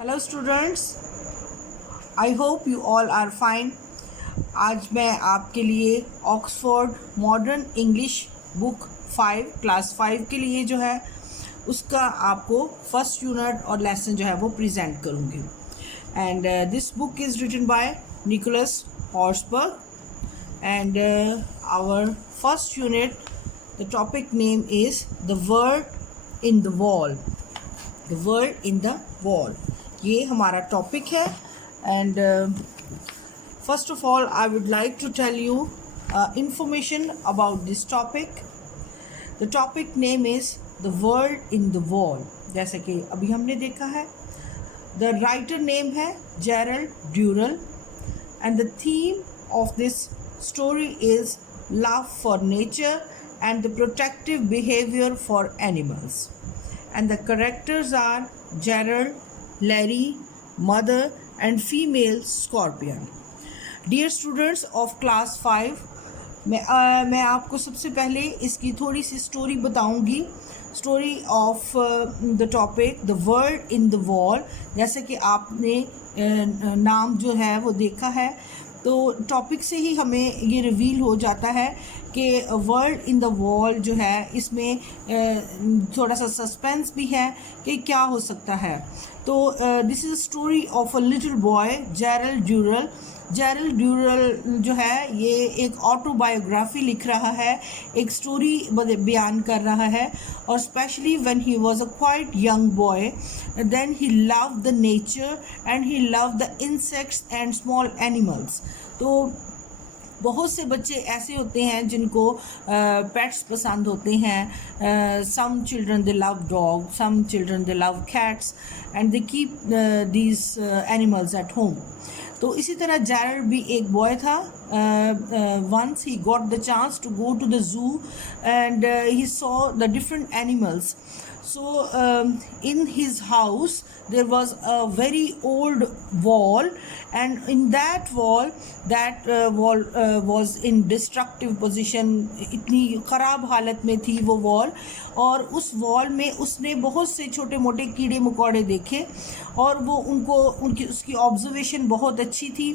Hello students, I hope you all are fine. आज मैं आपके लिए Oxford modern English book 5 class 5 के लिए जो है उसका आपको फर्स्ट यूनिट और लेसन जो है वो प्रेजेंट करूँगी। And this book is written by Nicholas Horsburgh and our first unit, the topic name is the word in the wall. The word in the wall, ये हमारा टॉपिक है। And first of all I would like to tell you information about this topic. The topic name is the word in the wall. जैसे कि अभी हमने देखा है, the writer name है Gerald Durrell and the theme of this story is love for nature and the protective behavior for animals. And the characters are Gerald, Larry, mother and female scorpion. Dear students of class 5, मैं आपको सबसे पहले इसकी थोड़ी सी स्टोरी बताऊंगी। Story of the topic the word in the wall. जैसे कि आपने नाम जो है वो देखा है, तो टॉपिक से ही हमें ये रिवील हो जाता है कि वर्ड इन द वॉल जो है इसमें थोड़ा सा सस्पेंस भी है कि क्या हो सकता है। तो this is story of a little boy Gerald ड्यूरल। जेरल्ड ड्यूरल जो है ये एक ऑटोबायोग्राफी लिख रहा है, एक स्टोरी बयान कर रहा है। और specially when he was a quite young boy, then he loved the nature and he loved the insects and small animals. तो बहुत से बच्चे ऐसे होते हैं जिनको पेट्स पसंद होते हैं। Some children they love dog, some children they love cats and they keep these animals at home. तो इसी तरह जेरल्ड भी एक बॉय था। Once he got the chance to go to the zoo and he saw the different animals. So in his house there was a very old wall, and in that wall was in destructive position. इतनी ख़राब हालत में थी वो वॉल, और उस वॉल में उसने बहुत से छोटे मोटे कीड़े मकोड़े देखे और वो उनकी उसकी ऑब्जर्वेशन बहुत अच्छी थी।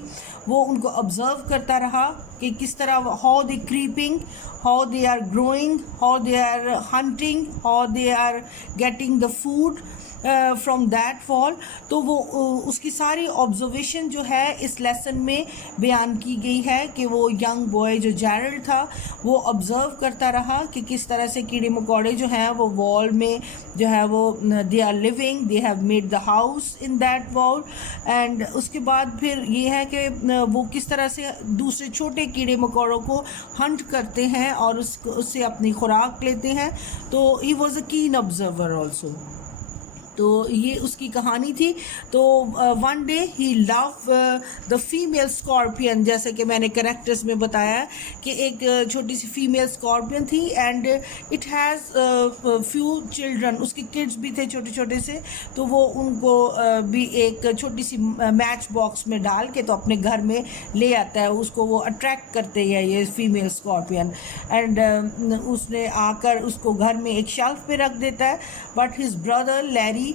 वो उनको ऑब्ज़र्व करता रहा कि किस तरह how they creeping, how they are growing, how they are hunting, how they are getting the food from that wall. तो वो उसकी सारी ऑब्जर्वेशन जो है इस लेसन में बयान की गई है कि वो यंग बॉय जो जेरल्ड था वो ऑब्ज़र्व करता रहा कि किस तरह से कीड़े मकोड़े जो हैं वो वॉल में जो है वो they are living, they have made the house in that wall. And उसके बाद फिर ये है कि वो किस तरह से दूसरे छोटे कीड़े मकोड़ों को हंट करते हैं और उससे अपनी खुराक लेते हैं। तो ही वॉज अ कीन ऑब्जर्वर ऑल्सो। तो ये उसकी कहानी थी। तो one day he love the female scorpion. जैसे कि मैंने करेक्टर्स में बताया कि एक छोटी सी फीमेल स्कॉर्पियन थी and it has few children. उसके किड्स भी थे छोटे छोटे से। तो वो उनको भी एक छोटी सी मैच बॉक्स में डाल के तो अपने घर में ले आता है। उसको वो अट्रैक्ट करते हैं ये फीमेल स्कॉर्पियन। एंड उसने आकर उसको घर में एक शेल्फ पे रख देता है। But his brother Larry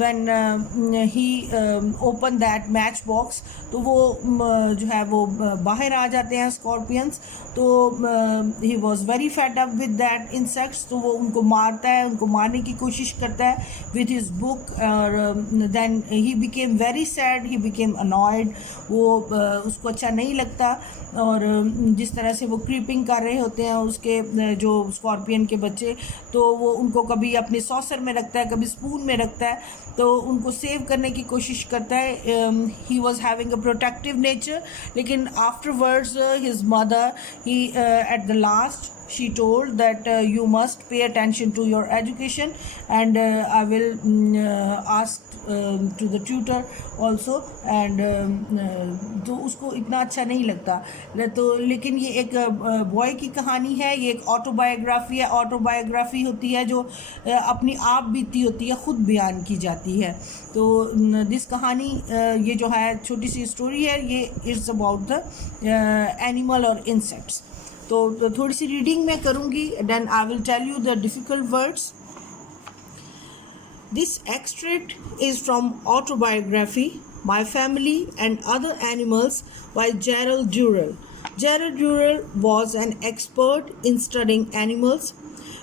when he opened that match box, तो वो जो है वो बाहर आ जाते हैं स्कॉर्पियंस। तो he was very fed up with that insects, तो वो उनको मारता है, उनको मारने की कोशिश करता है with his book। और then he became very sad, he became annoyed। वो उसको अच्छा नहीं लगता। और जिस तरह से वो क्रीपिंग कर रहे होते हैं उसके जो स्कॉर्पियन के बच्चे, तो वो उनको कभी अपने सॉसर में रखता है, कभी स्पून में रखता है, तो उनको सेव करने की कोशिश करता है। He was having a protective nature, लेकिन afterwards his mother he at the last she told that you must pay attention to your education and I will ask to the tutor also। and तो उसको इतना अच्छा नहीं लगता। तो लेकिन ये एक बॉय की कहानी है, ये एक ऑटोबायोग्राफी है। ऑटोबायोग्राफी होती है जो अपनी आप बीती होती है, ख़ुद बयान की जाती है। तो दिस कहानी ये जो है छोटी सी स्टोरी है, ये इट्स अबाउट द एनिमल और इंसेक्ट्स। तो थोड़ी सी रीडिंग मैं करूँगी, then I will tell you the difficult words. This extract is from autobiography My Family and Other Animals by Gerald Durrell. Gerald Durrell was an expert in studying animals.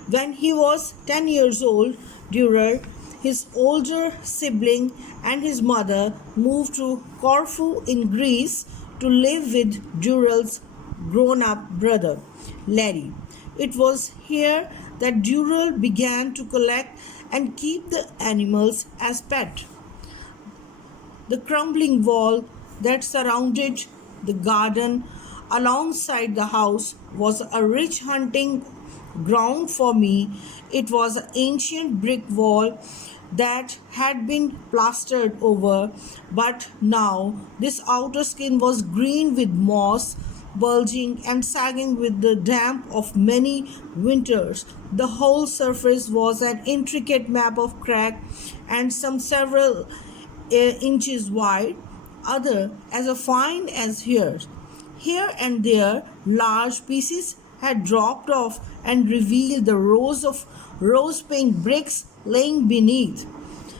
When he was 10 years old, Durrell, his older sibling, and his mother moved to Corfu in Greece to live with Durrell's grown-up brother, Larry. It was here that Durrell began to collect and keep the animals as pets. The crumbling wall that surrounded the garden alongside the house was a rich hunting ground for me. It was an ancient brick wall that had been plastered over, but now this outer skin was green with moss, bulging and sagging with the damp of many winters. The whole surface was an intricate map of crack and some several inches wide, other as fine as hairs. Here and there, large pieces had dropped off and revealed the rows of rose-pink bricks laying beneath.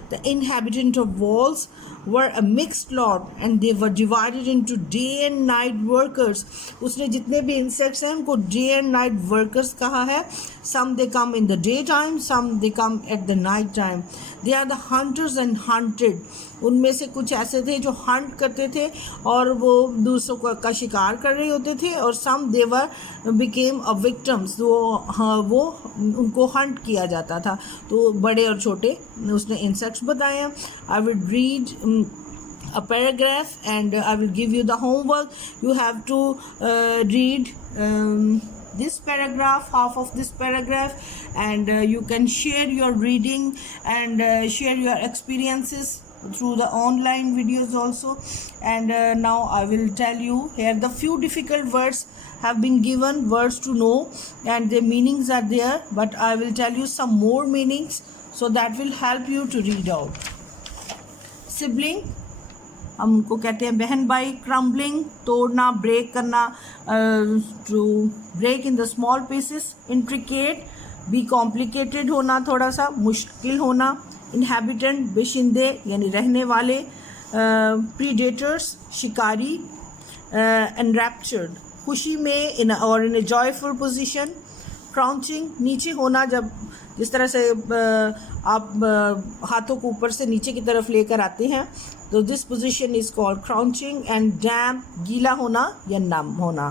The inhabitants of walls were a mixed lot and they were divided into day and night workers. उसने जितने भी insects हैं उनको day and night workers कहा है. Some they come in the daytime, some they come at the night time. They are the hunters and hunted. उनमें से कुछ ऐसे थे जो हंट करते थे और वो दूसरों का शिकार कर रहे होते थे, और सम देवर बिकेम अ विक्टिम्स, वो उनको हंट किया जाता था. तो बड़े और छोटे उसने इंसेक्ट्स बताए हैं. I will read a paragraph and I will give you the homework. You have to read this paragraph, half of this paragraph, and you can share your reading and share your experiences through the online videos also. And now I will tell you here the few difficult words have been given, words to know, and their meanings are there, but I will tell you some more meanings so that will help you to read out. Sibling, हम उनको कहते हैं बहन भाई. क्रम्बलिंग, तोड़ना, break करना, to break in the small pieces. Intricate, be complicated होना, थोड़ा सा मुश्किल होना. इनहेबिटेंट, बेशिंदे यानी रहने वाले. प्रीडेटर्स, शिकारी. एनरैप्चर्ड, खुशी में, इन और इन ए जॉयफुल पोजिशन. क्राउचिंग, नीचे होना, जब जिस तरह से आप हाथों को ऊपर से नीचे की तरफ लेकर आते हैं, तो this position is called crouching. And damp, गीला होना या नम होना.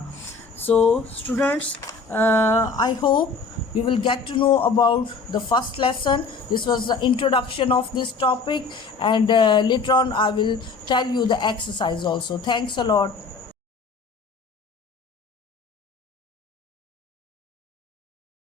So students, I hope you will get to know about the first lesson. This was the introduction of this topic, and later on I will tell you the exercise also. Thanks a lot.